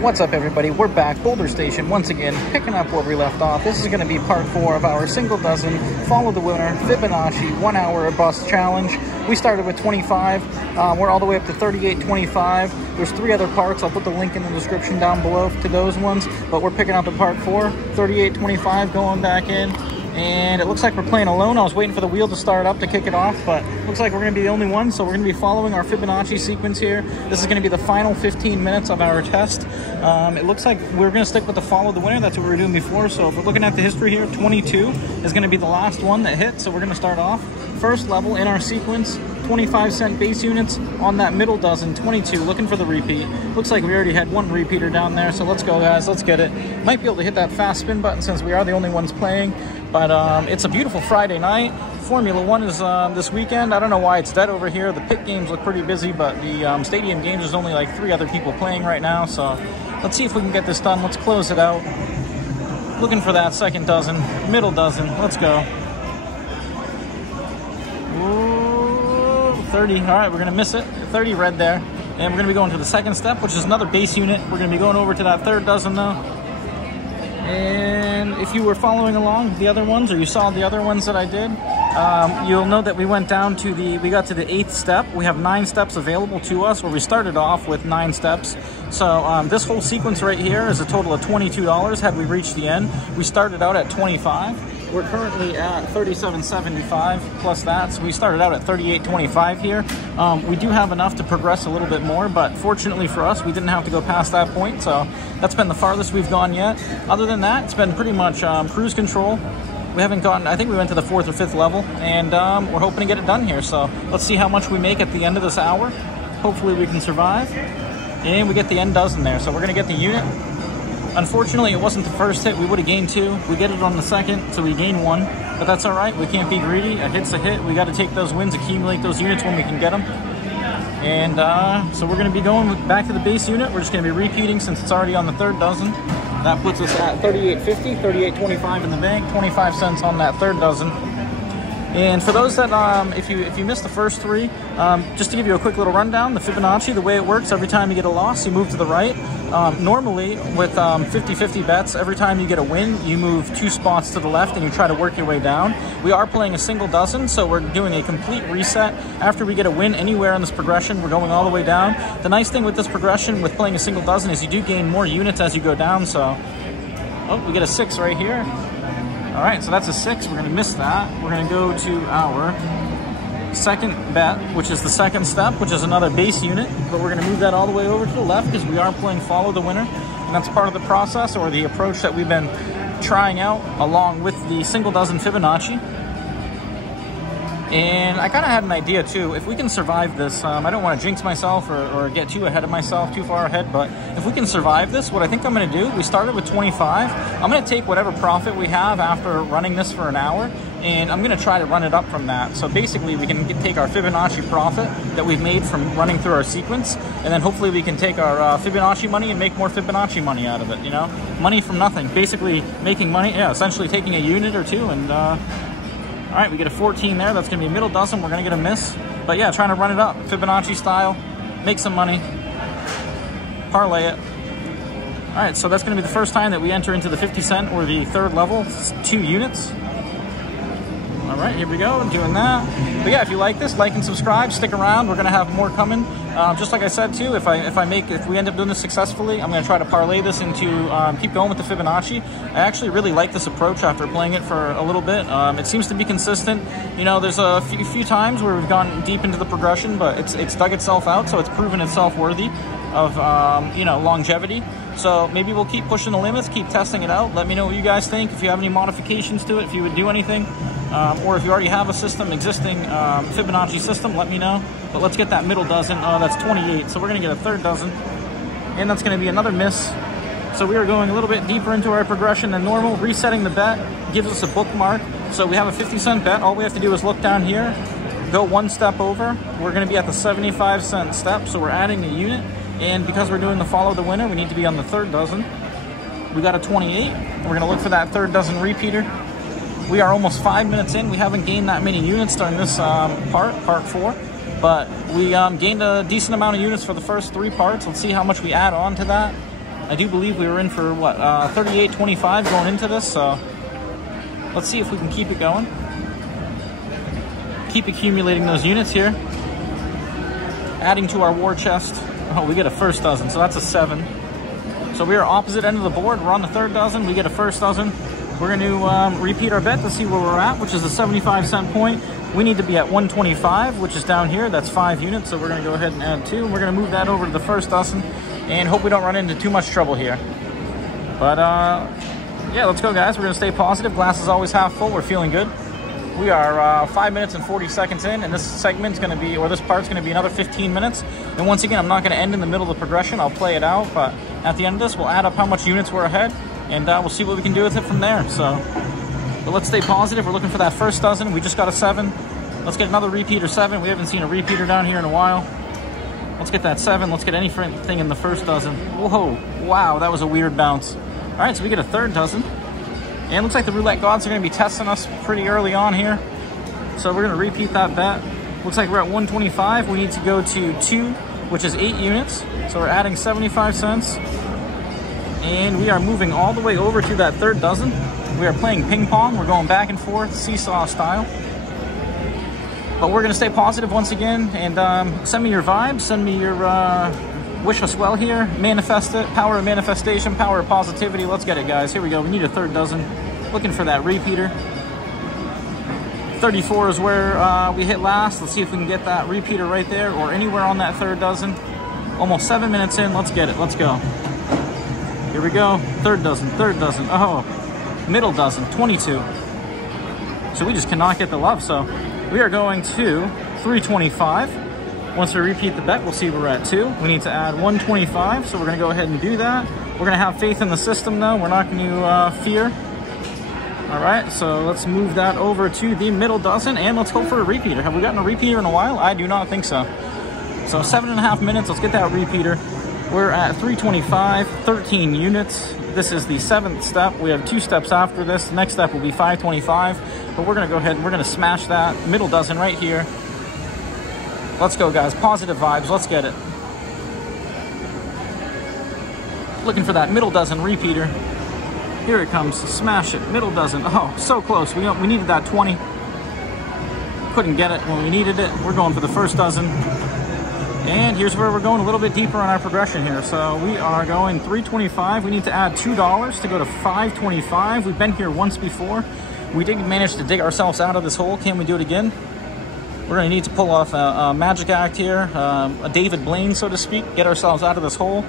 What's up, everybody? We're back, Boulder Station, once again, picking up where we left off. This is going to be part 4 of our single dozen, follow the winner, Fibonacci 1 hour or bust challenge. We started with 25. We're all the way up to 38.25. There's 3 other parts. I'll put the link in the description down below to those ones, but we're picking up the part 4, 38.25, going back in. And it looks like we're playing alone. I was waiting for the wheel to start up to kick it off, but looks like we're going to be the only one, so we're going to be following our Fibonacci sequence here. This is going to be the final 15 minutes of our test. It looks like we're going to stick with the follow the winner. That's what we were doing before. So if we're looking at the history here, 22 is going to be the last one that hit, so we're going to start off. First level in our sequence, 25-cent base units on that middle dozen, 22, looking for the repeat. Looks like we already had one repeater down there, so let's go, guys, let's get it. Might be able to hit that fast spin button since we are the only ones playing, but it's a beautiful Friday night. Formula 1 is this weekend. I don't know why it's dead over here. The pit games look pretty busy, but the stadium games, there's only like 3 other people playing right now, so let's see if we can get this done. Let's close it out. Looking for that second dozen, middle dozen, let's go. 30, all right, we're gonna miss it. 30 red there. And we're gonna be going to the second step, which is another base unit. We're gonna be going over to that third dozen though. And if you were following along the other ones, or you saw the other ones that I did, you'll know that we went down to we got to the 8th step. We have 9 steps available to us, where we started off with 9 steps. So this whole sequence right here is a total of $22 had we reached the end. We started out at 25. We're currently at 37.75 plus that, so we started out at 38.25 here. We do have enough to progress a little bit more, but fortunately for us, we didn't have to go past that point, so that's been the farthest we've gone yet. Other than that, it's been pretty much cruise control. We haven't gotten, I think we went to the 4th or 5th level, and we're hoping to get it done here, so let's see how much we make at the end of this hour. Hopefully we can survive, and we get the end dozen there, so we're gonna get the unit. Unfortunately, it wasn't the first hit. We would have gained 2. We get it on the second, so we gain 1. But that's all right. We can't be greedy. A hit's a hit. We got to take those wins, accumulate those units when we can get them. And so we're going to be going back to the base unit. We're just going to be repeating since it's already on the third dozen. That puts us at 38.50, 38.25 in the bank, 25 cents on that third dozen. And for those that, if you missed the first 3, just to give you a quick little rundown, the Fibonacci, the way it works, every time you get a loss, you move to the right. Normally, with 50-50 bets, every time you get a win, you move 2 spots to the left and you try to work your way down. We are playing a single dozen, so we're doing a complete reset. After we get a win anywhere in this progression, we're going all the way down. The nice thing with this progression, with playing a single dozen, is you do gain more units as you go down, so... Oh, we get a 6 right here. All right, so that's a 6. We're going to miss that. We're going to go to our second bet, which is the second step, which is another base unit, but we're going to move that all the way over to the left because we are playing follow the winner, and that's part of the process or the approach that we've been trying out along with the single dozen Fibonacci. And I kind of had an idea too, if we can survive this, I don't want to jinx myself or get too ahead of myself, too far ahead, but if we can survive this, what I think I'm going to do, we started with 25, I'm going to take whatever profit we have after running this for an hour, and I'm going to try to run it up from that. So basically we can take our Fibonacci profit that we've made from running through our sequence, and then hopefully we can take our Fibonacci money and make more Fibonacci money out of it, you know? Money from nothing, basically making money, yeah, essentially taking a unit or 2 and... all right, we get a 14 there. That's going to be a middle dozen. We're going to get a miss. But yeah, trying to run it up. Fibonacci style. Make some money. Parlay it. All right, so that's going to be the first time that we enter into the 50 cent or the third level. It's 2 units. All right, here we go. Doing that. But yeah, if you like this, like and subscribe. Stick around. We're going to have more coming. Just like I said too, if we end up doing this successfully, I'm going to try to parlay this into keep going with the Fibonacci. I actually really like this approach after playing it for a little bit. It seems to be consistent. You know, there's a few times where we've gone deep into the progression, but it's dug itself out, so it's proven itself worthy of you know, longevity. So maybe we'll keep pushing the limits, keep testing it out. Let me know what you guys think. If you have any modifications to it, if you would do anything, or if you already have a system, existing Fibonacci system, let me know. But let's get that middle dozen. Oh, that's 28. So we're going to get a third dozen. And that's going to be another miss. So we are going a little bit deeper into our progression than normal. Resetting the bet gives us a bookmark. So we have a 50-cent bet. All we have to do is look down here, go 1 step over. We're going to be at the 75-cent step. So we're adding a unit. And because we're doing the follow the winner, we need to be on the third dozen. We got a 28. We're going to look for that third dozen repeater. We are almost 5 minutes in. We haven't gained that many units during this part 4. But we gained a decent amount of units for the first 3 parts. Let's see how much we add on to that. I do believe we were in for, what, 38.25 going into this, so let's see if we can keep it going. Keep accumulating those units here. Adding to our war chest. Oh, we get a first dozen, so that's a 7. So we are opposite end of the board. We're on the third dozen. We get a first dozen. We're going to repeat our bet to see where we're at, which is a 75-cent point. We need to be at 125, which is down here. That's 5 units, so we're going to go ahead and add 2. We're going to move that over to the first dozen and hope we don't run into too much trouble here. But, yeah, let's go, guys. We're going to stay positive. Glass is always half full. We're feeling good. We are 5 minutes and 40 seconds in, and this segment's going to be, or this part's going to be another 15 minutes. And once again, I'm not going to end in the middle of the progression. I'll play it out, but at the end of this, we'll add up how much units we're ahead, and we'll see what we can do with it from there. So, but let's stay positive. We're looking for that first dozen. We just got a 7. Let's get another repeater 7. We haven't seen a repeater down here in a while. Let's get that 7. Let's get anything in the first dozen. Whoa, wow, that was a weird bounce. All right, so we get a third dozen. And it looks like the roulette gods are going to be testing us pretty early on here. So we're going to repeat that bet. Looks like we're at 125. We need to go to 2, which is 8 units. So we're adding 75 cents. And we are moving all the way over to that third dozen. We are playing ping pong. We're going back and forth, seesaw style. But we're going to stay positive once again. And send me your vibes. Send me your wish us well here. Manifest it. Power of manifestation. Power of positivity. Let's get it, guys. Here we go. We need a third dozen. Looking for that repeater. 34 is where we hit last. Let's see if we can get that repeater right there or anywhere on that third dozen. Almost 7 minutes in. Let's get it. Let's go. Here we go. Third dozen. Third dozen. Oh, middle dozen. 22. So we just cannot get the love. So we are going to 325. Once we repeat the bet, we'll see we're at 2. We need to add 125. So we're going to go ahead and do that. We're going to have faith in the system, though. We're not going to fear. All right, so let's move that over to the middle dozen, and let's go for a repeater. Have we gotten a repeater in a while? I do not think so. So 7.5 minutes, let's get that repeater. We're at 325, 13 units. This is the 7th step. We have 2 steps after this. The next step will be 525, but we're gonna go ahead and we're gonna smash that middle dozen right here. Let's go, guys, positive vibes, let's get it. Looking for that middle dozen repeater. Here it comes, smash it, middle dozen. Oh, so close, we needed that 20. Couldn't get it when we needed it. We're going for the first dozen. And here's where we're going a little bit deeper on our progression here. So we are going 325. We need to add $2 to go to 525. We've been here once before. We did manage to dig ourselves out of this hole. Can we do it again? We're gonna need to pull off a magic act here, a David Blaine, so to speak, get ourselves out of this hole.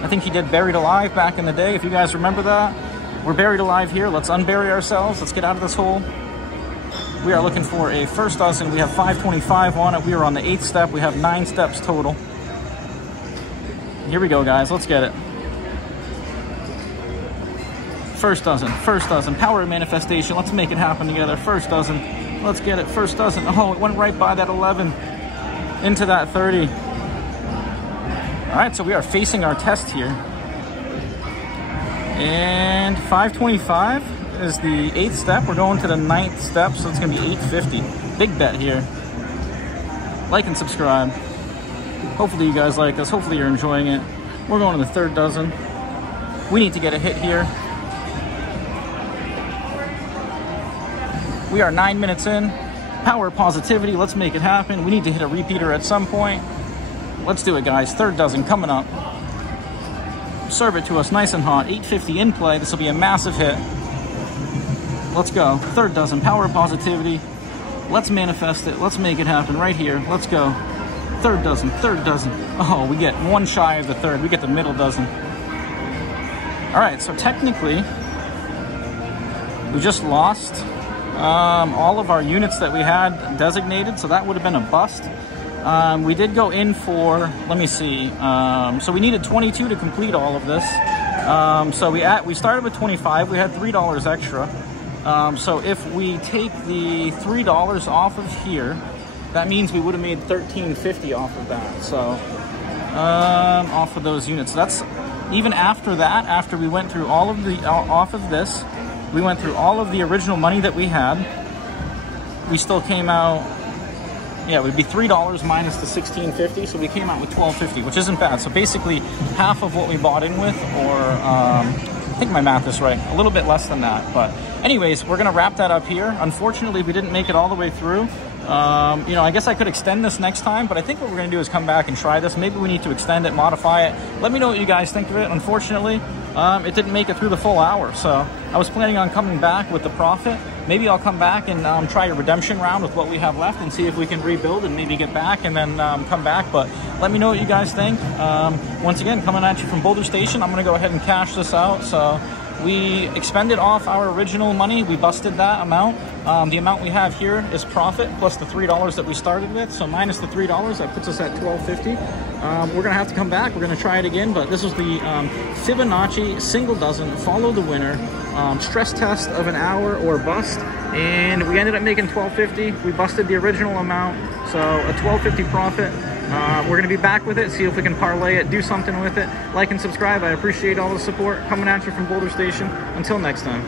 I think he did Buried Alive back in the day, if you guys remember that. We're buried alive here. Let's unbury ourselves. Let's get out of this hole. We are looking for a first dozen. We have 525 on it. We are on the 8th step. We have 9 steps total. Here we go, guys. Let's get it. First dozen. First dozen. Power of manifestation. Let's make it happen together. First dozen. Let's get it. First dozen. Oh, it went right by that 11. Into that 30. All right, so we are facing our test here. And 525 is the 8th step. We're going to the 9th step, so it's going to be 850. Big bet here. Like and subscribe. Hopefully you guys like this. Hopefully you're enjoying it. We're going to the 3rd dozen. We need to get a hit here. We are 9 minutes in. Power positivity. Let's make it happen. We need to hit a repeater at some point. Let's do it, guys. 3rd dozen coming up. Serve it to us nice and hot. 850 in play. This will be a massive hit. Let's go. 3rd dozen. Power of positivity. Let's manifest it. Let's make it happen right here. Let's go. 3rd dozen. 3rd dozen. Oh, we get 1 shy of the 3rd. We get the middle dozen. All right, so technically, we just lost all of our units that we had designated, so that would have been a bust. We did go in for, let me see, so we needed 22 to complete all of this. So we started with 25, we had $3 extra. So if we take the $3 off of here, that means we would have made $13.50 off of that. So off of those units. That's even after that, after we went through all of the, off of this, we went through all of the original money that we had. We still came out Yeah, it would be $3 minus the $16.50, so we came out with $12.50, which isn't bad. So basically half of what we bought in with, or I think my math is right, a little bit less than that. But anyways, we're gonna wrap that up here. Unfortunately, we didn't make it all the way through. You know, I guess I could extend this next time, but I think what we're gonna do is come back and try this. Maybe we need to extend it, modify it. Let me know what you guys think of it. Unfortunately, it didn't make it through the full hour, so I was planning on coming back with the profit. Maybe I'll come back and try a redemption round with what we have left and see if we can rebuild and maybe get back and then come back. But let me know what you guys think. Once again, coming at you from Boulder Station, I'm gonna go ahead and cash this out. So we expended off our original money. We busted that amount. The amount we have here is profit plus the $3 that we started with. So minus the $3, that puts us at $12.50. We're gonna have to come back. We're gonna try it again, but this was the Fibonacci single dozen, follow the winner, stress test of an hour or bust. And we ended up making $12.50. We busted the original amount. So a $12.50 profit. We're going to be back with it, see if we can parlay it, do something with it. Like and subscribe. I appreciate all the support. Coming at you from Boulder Station. Until next time.